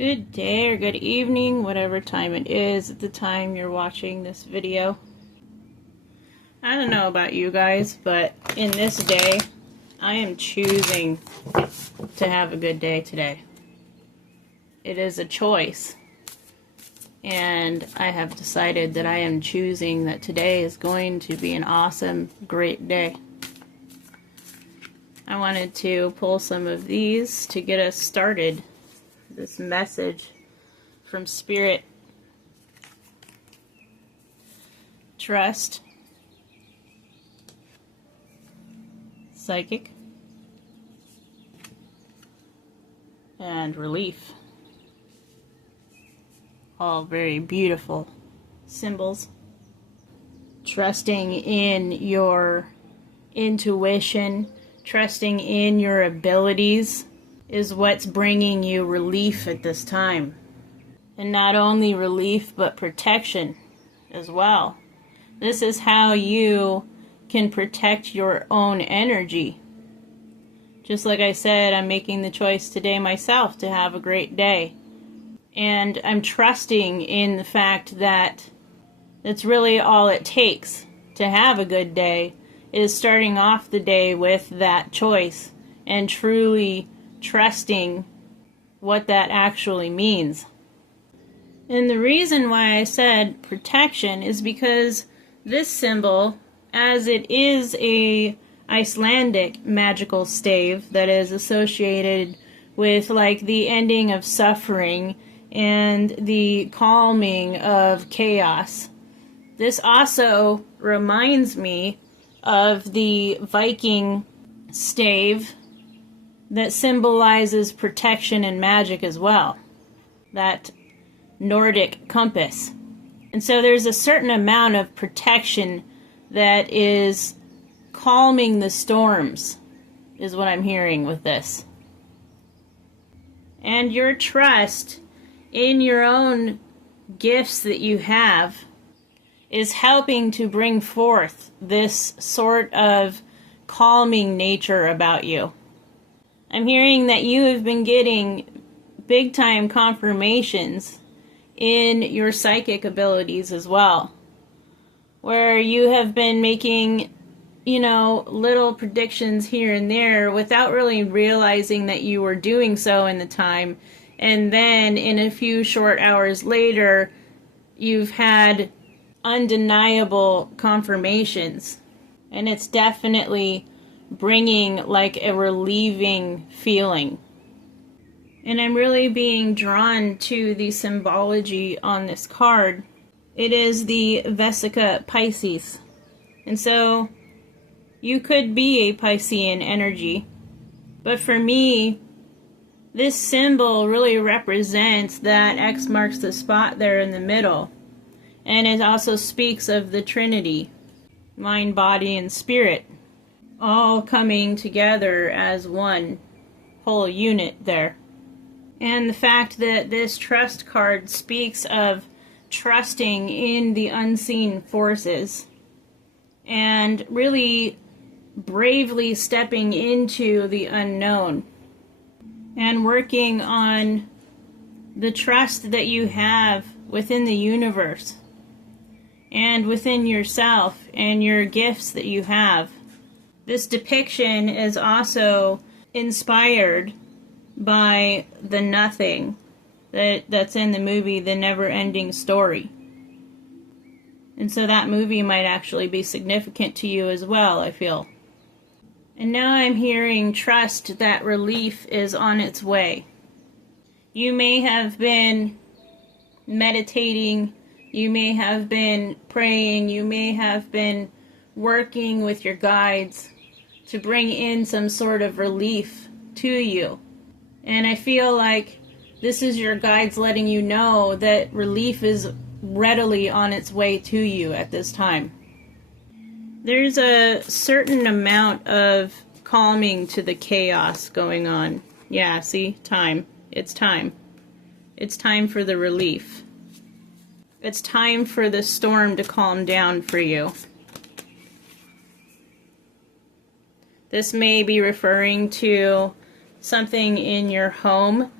Good day or good evening, whatever time it is at the time you're watching this video. I don't know about you guys, but in this day, I am choosing to have a good day today. It is a choice, and I have decided that I am choosing that today is going to be an awesome, great day. I wanted to pull some of these to get us started. This message from Spirit. Trust. Psychic. And relief. All very beautiful symbols. Trusting in your intuition, trusting in your abilities is what's bringing you relief at this time. And not only relief, but protection as well. This is how you can protect your own energy. Just like I said, I'm making the choice today myself to have a great day. And I'm trusting in the fact that that's really all it takes to have a good day, is starting off the day with that choice and truly trusting what that actually means. And the reason why I said protection is because this symbol, as it is a Icelandic magical stave that is associated with like the ending of suffering and the calming of chaos, this also reminds me of the Viking stave that symbolizes protection and magic as well. That Nordic compass. And so there's a certain amount of protection that is calming the storms, is what I'm hearing with this. And your trust in your own gifts that you have is helping to bring forth this sort of calming nature about you. I'm hearing that you have been getting big time confirmations in your psychic abilities as well, where you have been making, little predictions here and there without really realizing that you were doing so in the time. And then in a few short hours later, you've had undeniable confirmations. And it's definitely bringing like a relieving feeling. And I'm really being drawn to the symbology on this card. It is the Vesica Pisces. And so you could be a Piscean energy. But for me, this symbol really represents that X marks the spot there in the middle. And it also speaks of the Trinity, mind, body, and spirit, all coming together as one whole unit there. And the fact that this trust card speaks of trusting in the unseen forces and really bravely stepping into the unknown and working on the trust that you have within the universe and within yourself and your gifts that you have. This depiction is also inspired by the nothing that's in the movie The Never-Ending Story. And so that movie might actually be significant to you as well, I feel. And now I'm hearing trust that relief is on its way. You may have been meditating, you may have been praying, you may have been working with your guides to bring in some sort of relief to you. And I feel like this is your guides letting you know that relief is readily on its way to you at this time. There's a certain amount of calming to the chaos going on. Yeah, see? Time. It's time. It's time for the relief. It's time for the storm to calm down for you. This may be referring to something in your home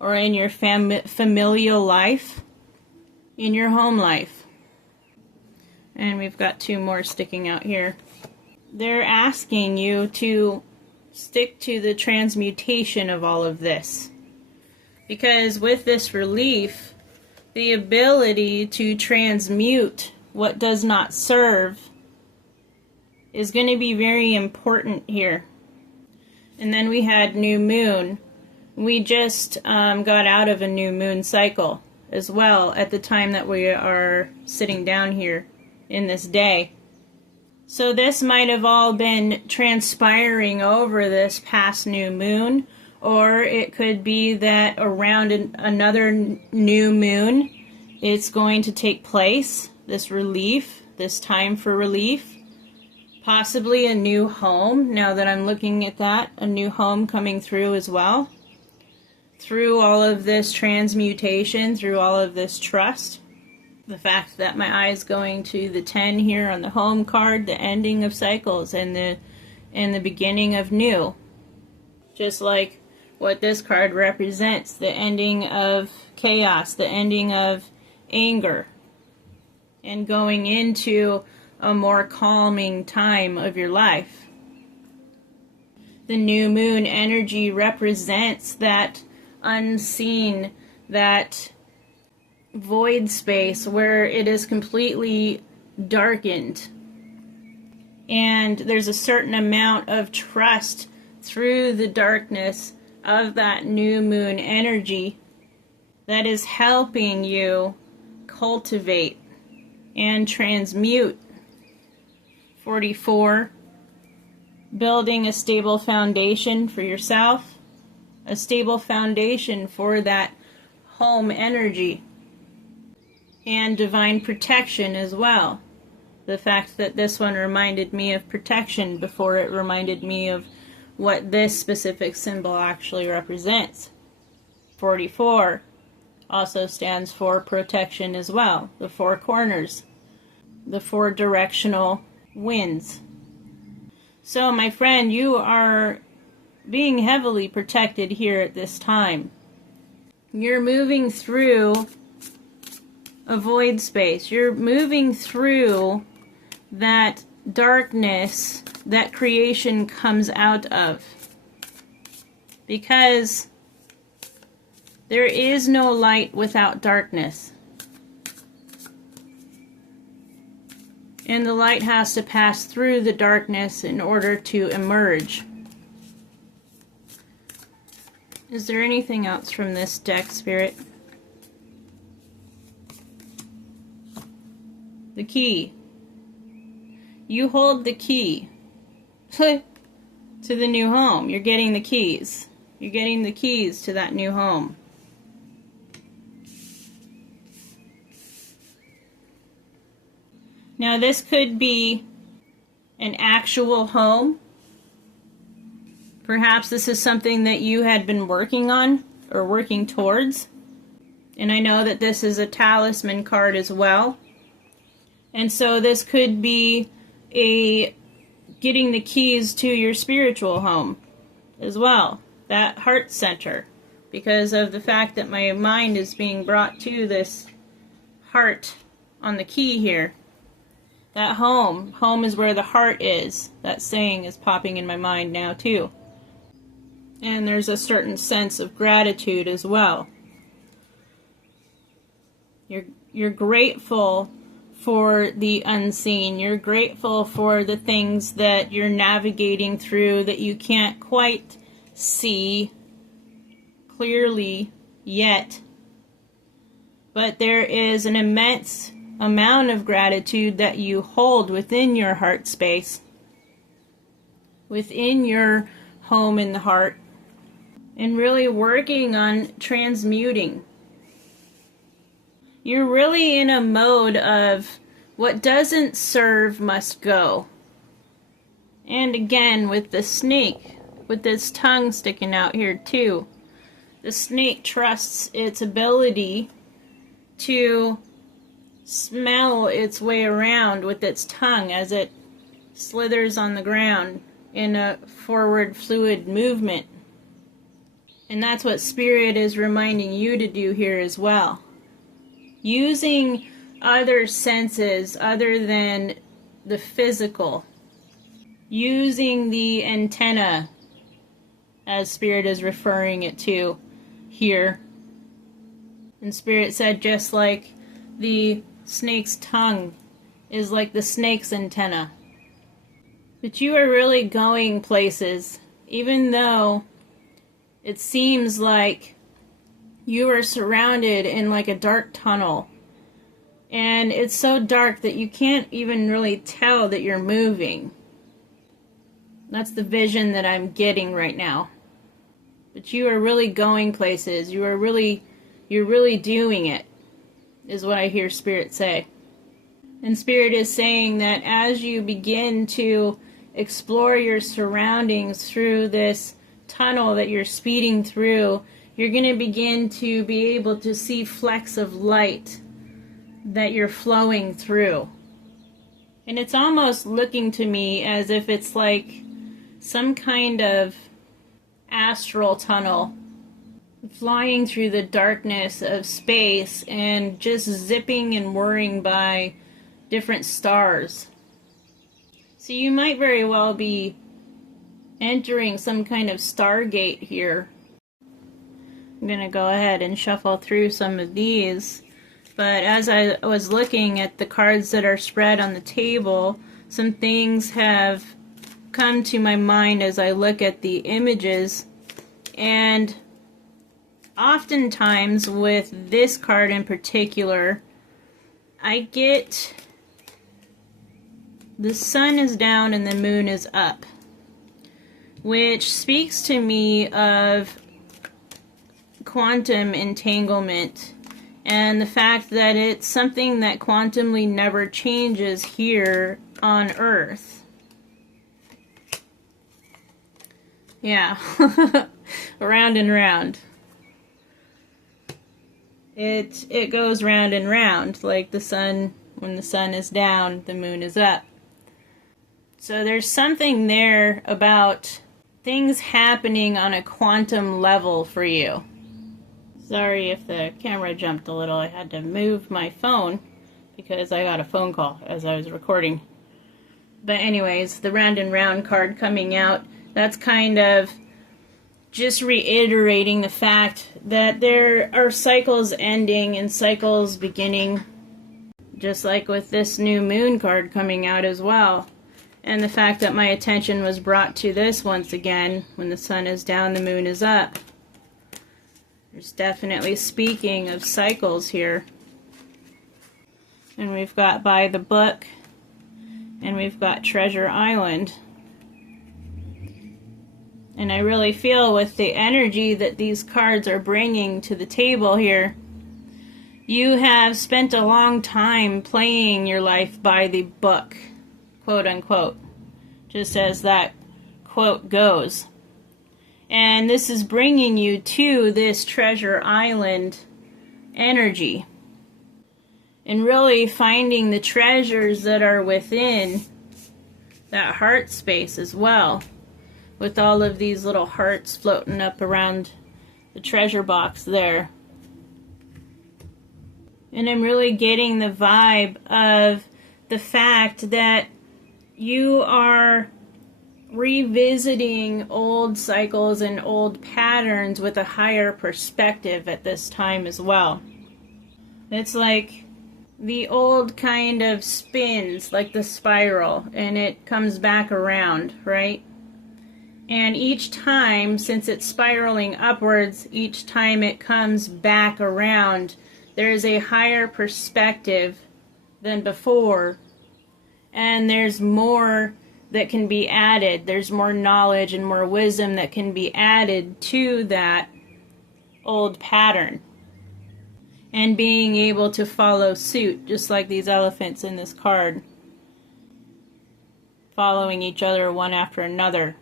or in your familial life, in your home life. And we've got 2 more sticking out here. They're asking you to stick to the transmutation of all of this. Because with this relief, the ability to transmute what does not serve is going to be very important here. And then we had new moon. We just got out of a new moon cycle as well at the time that we are sitting down here in this day. So this might have all been transpiring over this past new moon, or it could be that around another new moon it's going to take place, this relief, this time for relief. Possibly a new home, now that I'm looking at that, a new home coming through as well. Through all of this transmutation, through all of this trust. The fact that my eye is going to the 10 here on the home card, the ending of cycles and the beginning of new. Just like what this card represents, the ending of chaos, the ending of anger, and going into a more calming time of your life. The new moon energy represents that unseen, that void space where it is completely darkened. And there's a certain amount of trust through the darkness of that new moon energy that is helping you cultivate and transmute. 44, building a stable foundation for yourself, a stable foundation for that home energy, and divine protection as well. The fact that this one reminded me of protection before it reminded me of what this specific symbol actually represents. 44 also stands for protection as well. The 4 corners, the 4 directional winds. So my friend, you are being heavily protected here at this time. You're moving through a void space. You're moving through that darkness that creation comes out of. Because there is no light without darkness. And the light has to pass through the darkness in order to emerge. Is there anything else from this deck, Spirit? The key. You hold the key to the new home. You're getting the keys. You're getting the keys to that new home. Now this could be an actual home. Perhaps this is something that you had been working on or working towards. And I know that this is a talisman card as well. And so this could be getting the keys to your spiritual home as well. That heart center. Because of the fact that my mind is being brought to this heart on the key here. That home is where the heart is. That saying is popping in my mind now too. And there's a certain sense of gratitude as well. You're grateful for the unseen. You're grateful for the things that you're navigating through that you can't quite see clearly yet. But there is an immense amount of gratitude that you hold within your heart space, within your home in the heart, and really working on transmuting. You're really in a mode of what doesn't serve must go. And again, with the snake, with its tongue sticking out here too, the snake trusts its ability to smell its way around with its tongue as it slithers on the ground in a forward fluid movement. And that's what Spirit is reminding you to do here as well. Using other senses other than the physical. Using the antenna, as Spirit is referring it to here. And Spirit said just like the snake's tongue is like the snake's antenna. But you are really going places, even though it seems like you are surrounded in like a dark tunnel. And it's so dark that you can't even really tell that you're moving. That's the vision that I'm getting right now. But you are really going places. You're really doing it, is what I hear Spirit say. And Spirit is saying that as you begin to explore your surroundings through this tunnel that you're speeding through, you're going to begin to be able to see flecks of light that you're flowing through. And it's almost looking to me as if it's like some kind of astral tunnel flying through the darkness of space and just zipping and whirring by different stars. So you might very well be entering some kind of stargate here. I'm going to go ahead and shuffle through some of these. But as I was looking at the cards that are spread on the table, some things have come to my mind as I look at the images. And oftentimes with this card in particular, I get the sun is down and the moon is up, which speaks to me of quantum entanglement and the fact that it's something that quantumly never changes here on Earth. Yeah, round and round. It goes round and round, like the sun. When the sun is down, the moon is up. So there's something there about things happening on a quantum level for you. Sorry if the camera jumped a little. I had to move my phone because I got a phone call as I was recording. But anyways, the round and round card coming out, that's kind of just reiterating the fact that there are cycles ending and cycles beginning, just like with this new moon card coming out as well. And the fact that my attention was brought to this once again, when the sun is down, the moon is up. There's definitely speaking of cycles here. And we've got By the Book, and we've got Treasure Island. And I really feel with the energy that these cards are bringing to the table here, you have spent a long time playing your life by the book, quote unquote, just as that quote goes. And this is bringing you to this Treasure Island energy. And really finding the treasures that are within that heart space as well. With all of these little hearts floating up around the treasure box there. And I'm really getting the vibe of the fact that you are revisiting old cycles and old patterns with a higher perspective at this time as well. It's like the old kind of spins, like the spiral, and it comes back around, right? And each time, since it's spiraling upwards, each time it comes back around, there's a higher perspective than before, and there's more that can be added. There's more knowledge and more wisdom that can be added to that old pattern. And being able to follow suit, just like these elephants in this card. Following each other one after another.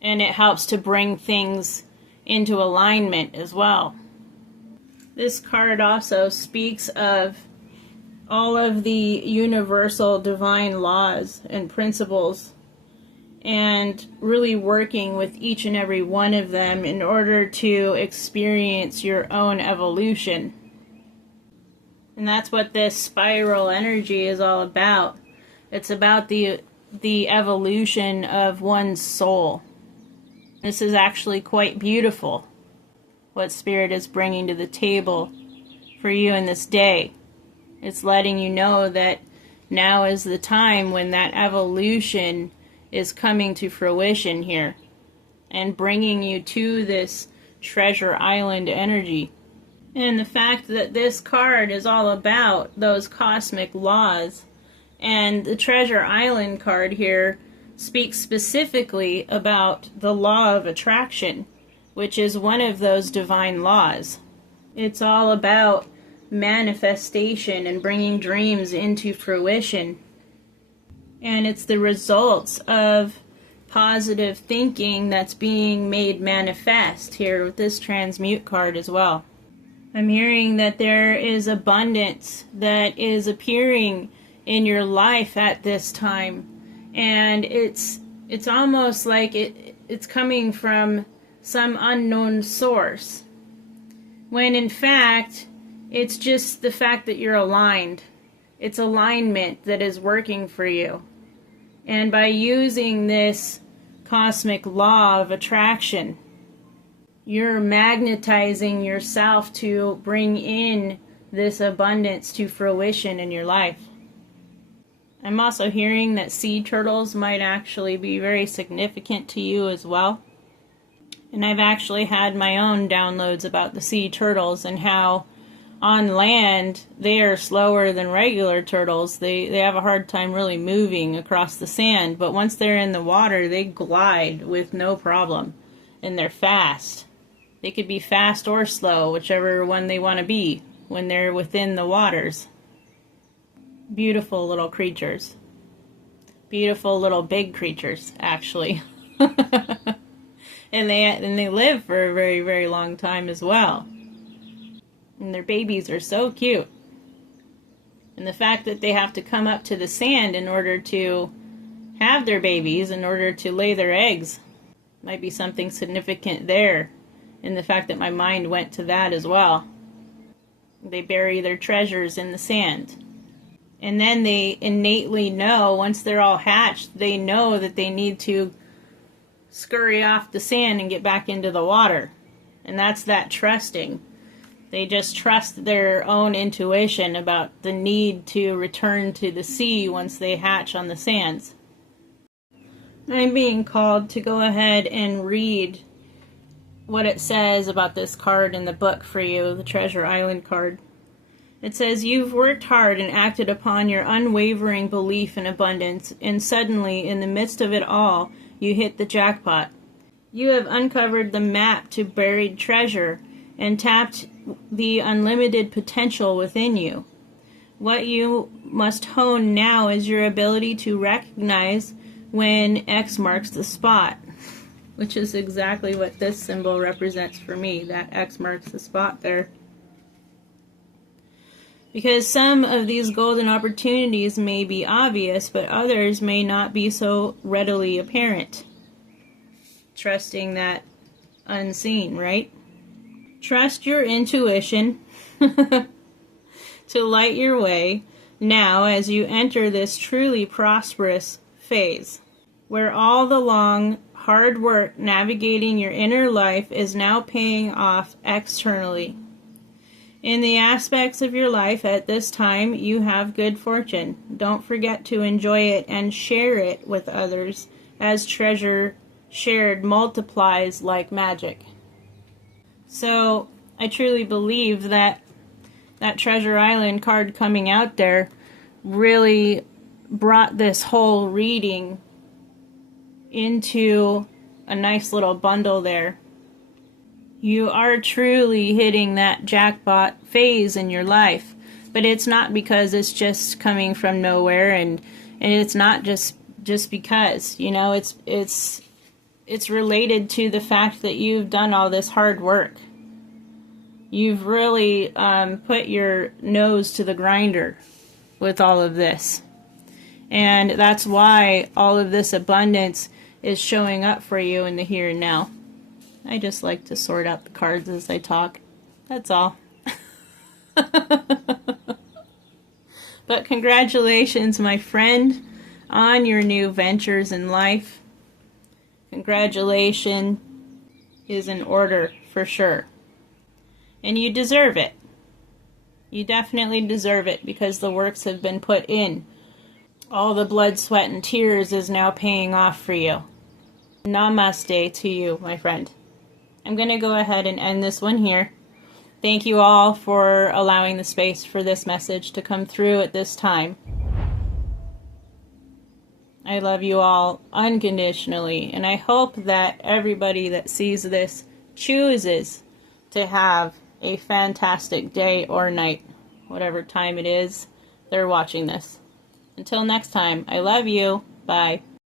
And it helps to bring things into alignment as well. This card also speaks of all of the universal divine laws and principles and really working with each and every one of them in order to experience your own evolution. And that's what this spiral energy is all about. It's about the evolution of one's soul. This is actually quite beautiful, what Spirit is bringing to the table for you in this day. It's letting you know that now is the time when that evolution is coming to fruition here and bringing you to this treasure island energy. And the fact that this card is all about those cosmic laws, and the treasure island card here speaks specifically about the law of attraction, which is one of those divine laws. It's all about manifestation and bringing dreams into fruition. And it's the results of positive thinking that's being made manifest here with this transmute card as well. I'm hearing that there is abundance that is appearing in your life at this time. And it's almost like it's coming from some unknown source. When in fact, it's just the fact that you're aligned. It's alignment that is working for you. And by using this cosmic law of attraction, you're magnetizing yourself to bring in this abundance to fruition in your life. I'm also hearing that sea turtles might actually be very significant to you as well. And I've actually had my own downloads about the sea turtles and how on land they are slower than regular turtles. They have a hard time really moving across the sand, but once they're in the water they glide with no problem, and they're fast. They could be fast or slow, whichever one they want to be when they're within the waters. Beautiful little creatures. Beautiful little big creatures, actually. And they live for a very, very long time as well. And their babies are so cute. And the fact that they have to come up to the sand in order to have their babies, in order to lay their eggs, might be something significant there. And the fact that my mind went to that as well. They bury their treasures in the sand. And then they innately know, once they're all hatched, they know that they need to scurry off the sand and get back into the water. And that's that trusting. They just trust their own intuition about the need to return to the sea once they hatch on the sands. I'm being called to go ahead and read what it says about this card in the book for you, the Treasure Island card. It says, "You've worked hard and acted upon your unwavering belief in abundance, and suddenly, in the midst of it all, you hit the jackpot. You have uncovered the map to buried treasure and tapped the unlimited potential within you. What you must hone now is your ability to recognize when X marks the spot," which is exactly what this symbol represents for me, that X marks the spot there. Because some of these golden opportunities may be obvious, but others may not be so readily apparent. Trusting that unseen, right? Trust your intuition to light your way now as you enter this truly prosperous phase, where all the long, hard work navigating your inner life is now paying off externally. In the aspects of your life at this time, you have good fortune. Don't forget to enjoy it and share it with others, as treasure shared multiplies like magic. So, I truly believe that that Treasure Island card coming out there really brought this whole reading into a nice little bundle there. You are truly hitting that jackpot phase in your life, but it's not because it's just coming from nowhere, and it's not just because, you know, it's related to the fact that you've done all this hard work. You've really put your nose to the grinder with all of this, and that's why all of this abundance is showing up for you in the here and now. I just like to sort out the cards as I talk. That's all. But congratulations, my friend, on your new ventures in life. Congratulations is in order for sure. And you deserve it. You definitely deserve it because the works have been put in. All the blood, sweat, and tears is now paying off for you. Namaste to you, my friend. I'm going to go ahead and end this one here. Thank you all for allowing the space for this message to come through at this time. I love you all unconditionally, and I hope that everybody that sees this chooses to have a fantastic day or night, whatever time it is they're watching this. Until next time, I love you. Bye.